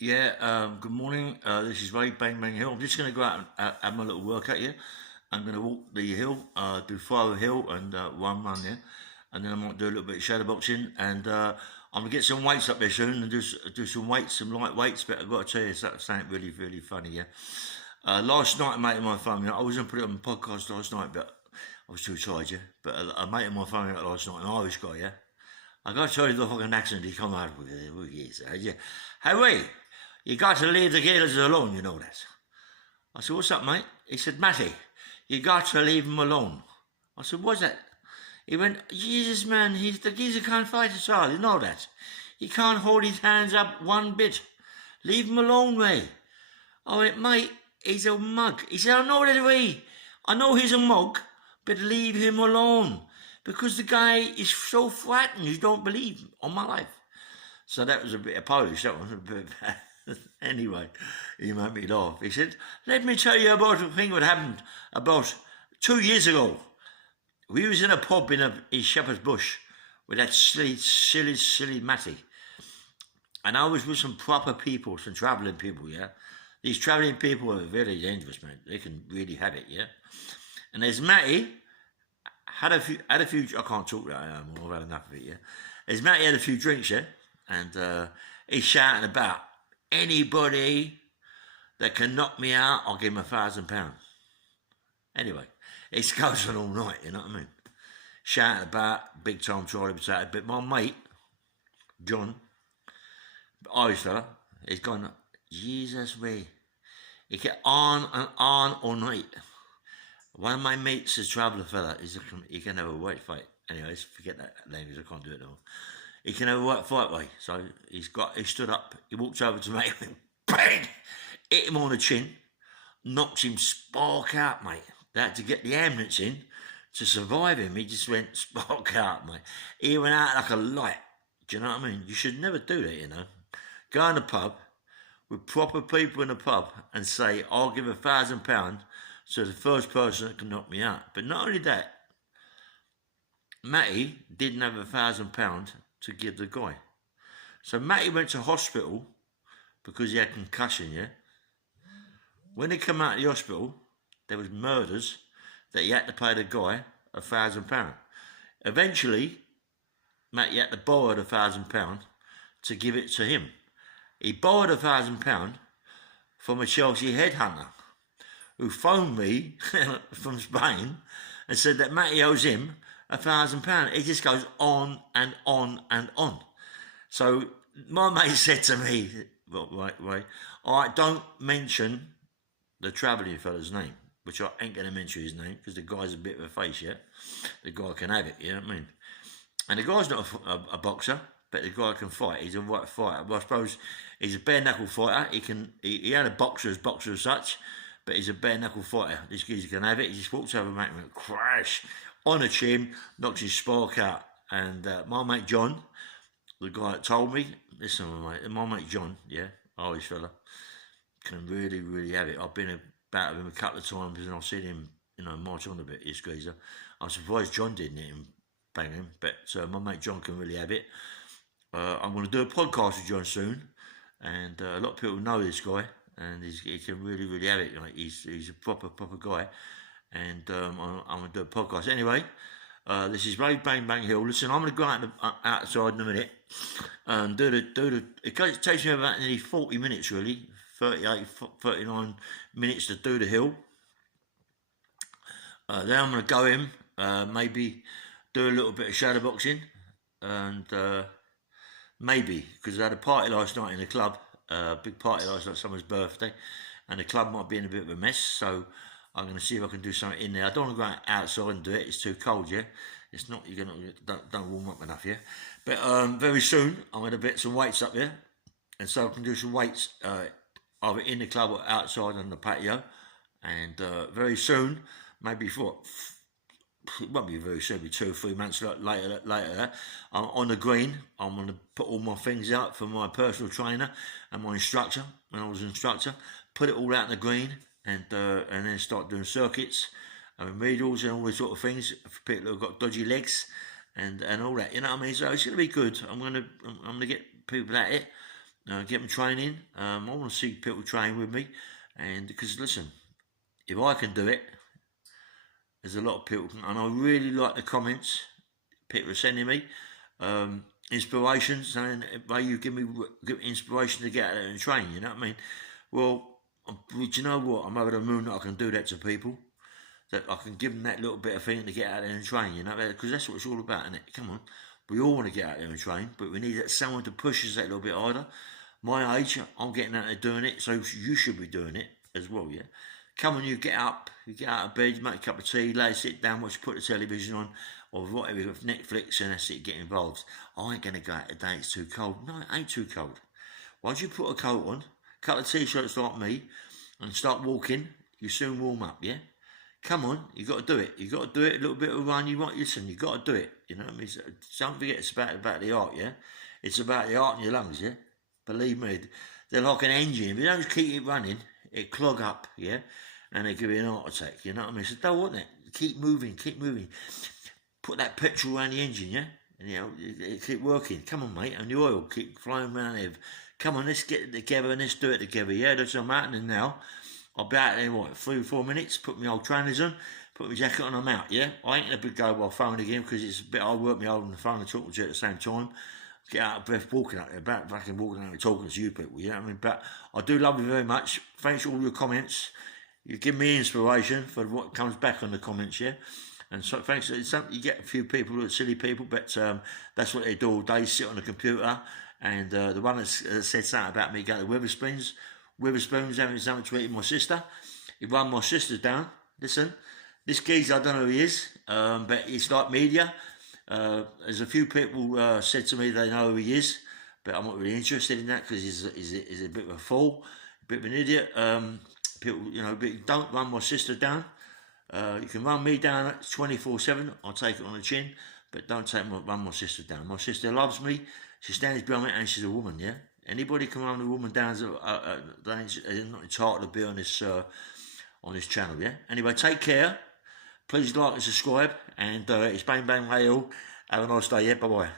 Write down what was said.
Yeah, good morning. This is Ray Bang Bang Hill. I'm just going to go out and have my little workout here. I'm going to walk the hill, do 5 hill and one run there. And then I might do a little bit of shadow boxing. And I'm going to get some weights up there soon and do some weights, some light weights. But I've got to tell you, something really, really funny, yeah. Last night, a mate of my phone, I was going to put it on the podcast last night, but I was too tired, yeah. But a mate of my phone last night, an Irish guy, yeah. I got to tell you the fucking accent he come out with it. Yeah. Hey, wait. You got to leave the girls alone, you know that. I said, what's up, mate? He said, Matty, you got to leave him alone. I said, what's that? He went, Jesus, man, the geezer can't fight at all, you know that. He can't hold his hands up one bit. Leave him alone, Ray. I went, mate, he's a mug. He said, I know that, Ray. I know he's a mug, but leave him alone. Because the guy is so frightened, you don't believe on my life. So that was a bit of Polish, that was a bit bad. Anyway, he made me laugh. He said, let me tell you about a thing that happened about 2 years ago. We was in a pub in Shepherd's Bush with that silly Matty. And I was with some proper people, some travelling people, yeah. These travelling people are very dangerous, man. They can really have it, yeah. And there's Matty, had a few, I can't talk right now, I've had enough of it, yeah. There's Matty had a few drinks, yeah. And he's shouting about, anybody that can knock me out, I'll give him £1,000. Anyway, it goes on all night, you know what I mean? Shouting about, big time Charlie Potato. But my mate, John, Irish fella, he's gone, Jesus me. He get on and on all night. One of my mates, a traveller fella, he can have a white fight. Anyways, forget that language, I can't do it no more. He can have a white fight way. So he stood up, he walked over to me, bang! Hit him on the chin, knocked him spark out, mate. They had to get the ambulance in to survive him. He just went spark out, mate. He went out like a light. Do you know what I mean? You should never do that, you know. Go in the pub with proper people in the pub and say, I'll give £1,000 to the first person that can knock me out. But not only that, Matty didn't have £1,000 to give the guy. So Matty went to hospital because he had concussion, yeah? When he came out of the hospital, there was murders that he had to pay the guy £1,000. Eventually, Matty had to borrow the £1,000 to give it to him. He borrowed £1,000 from a Chelsea headhunter who phoned me from Spain and said that Matty owes him £1,000. It just goes on and on and on. So my mate said to me, right, all right, don't mention the travelling fella's name, which I ain't going to mention his name because the guy's a bit of a face, yeah? The guy can have it, you know what I mean? And the guy's not a boxer, but the guy can fight. He's a right fighter. Well, I suppose he's a bare knuckle fighter. He had a boxer as such, but he's a bare knuckle fighter. This geezer can have it. He just walks over and makes him crash on the chin, knocks his spark out. And my mate John, the guy that told me, listen, my mate John, yeah, Irish fella, can really, really have it. I've been about with him a couple of times and I've seen him, you know, march on a bit, this geezer. I'm surprised John didn't hit him, bang him, but my mate John can really have it. I'm going to do a podcast with John soon, and a lot of people know this guy, and he can really, really have it. Like he's a proper guy, and I'm going to do a podcast. Anyway, this is Ray Bang Bang Hill. Listen, I'm going to go outside in a minute and do the. It takes me about nearly 40 minutes, really, 38, 39 minutes to do the hill. Then I'm going to go in, maybe do a little bit of shadow boxing, and maybe, because I had a party last night in the club, big party last night, someone's birthday, and the club might be in a bit of a mess, so I'm going to see if I can do something in there. I don't want to go outside and do it, it's too cold, yeah? It's not, you're going to, don't warm up enough, yeah? But very soon, I'm going to get some weights up there, and so I can do some weights either in the club or outside on the patio, and very soon, maybe it won't be very soon, it'll be 2 or 3 months later that, I'm on the green. I'm going to put all my things out for my personal trainer and my instructor, when I was an instructor, put it all out in the green, and then start doing circuits and remedials and all these sort of things for people who've got dodgy legs and all that, you know what I mean? So it's going to be good. I'm going to get people at it, get them training. I want to see people train with me, and because listen, if I can do it, there's a lot of people, and I really like the comments people are sending me. Inspiration, saying, "Well, you give me inspiration to get out there and train." You know what I mean? Well, do you know what? I'm over the moon that I can do that to people. That I can give them that little bit of thing to get out there and train. You know, because that's what it's all about, isn't it? Come on, we all want to get out there and train, but we need someone to push us that little bit harder. My age, I'm getting out there doing it, so you should be doing it as well. Yeah. Come on, you get up, you get out of bed, you make a cup of tea, lay, sit down, watch, put the television on, or whatever, with Netflix, and that's it, get involved. I ain't going to go out today, it's too cold. No, it ain't too cold. Why don't you put a coat on, a couple of t-shirts like me, and start walking, you soon warm up, yeah? Come on, you got to do it. You got to do it, a little bit of run, you might listen, you got to do it, you know what I mean? So, don't forget it's about the art, yeah? It's about the heart in your lungs, yeah? Believe me, they're like an engine. If you don't keep it running, it clog up, yeah? And they give you an heart attack, you know what I mean? So don't want it. Keep moving, keep moving. Put that petrol around the engine, yeah? And you know, keep working. Come on, mate. And the oil, keep flowing around there. Come on, let's get it together and let's do it together, yeah? That's what I'm happening now. I'll be out there in, 3 or 4 minutes, put my old trainers on, put my jacket on, I'm out, yeah? I ain't going to go by phone again because it's a bit hard work me holding the phone and talking to you at the same time. Get out of breath walking out there, back fucking walking out there talking to you people, you know what I mean? But I do love you very much. Thanks for all your comments. You give me inspiration for what comes back on the comments, yeah? And so thanks, you get a few people who are silly people, but that's what they do all day, sit on the computer. And the one that said something about me going to Witherspoon's having something to eat with my sister. He run my sister down. Listen, this geezer, I don't know who he is, but it's like media. There's a few people said to me they know who he is, but I'm not really interested in that because he's a bit of a fool, a bit of an idiot. People, you know, don't run my sister down. You can run me down 24/7. I'll take it on the chin, but don't run my sister down. My sister loves me. She stands behind me, and she's a woman. Yeah. Anybody can run a woman down. They're not entitled to be on this channel. Yeah. Anyway, take care. Please like and subscribe. And it's Bang Bang Hill. Have a nice day. Yeah. Bye bye.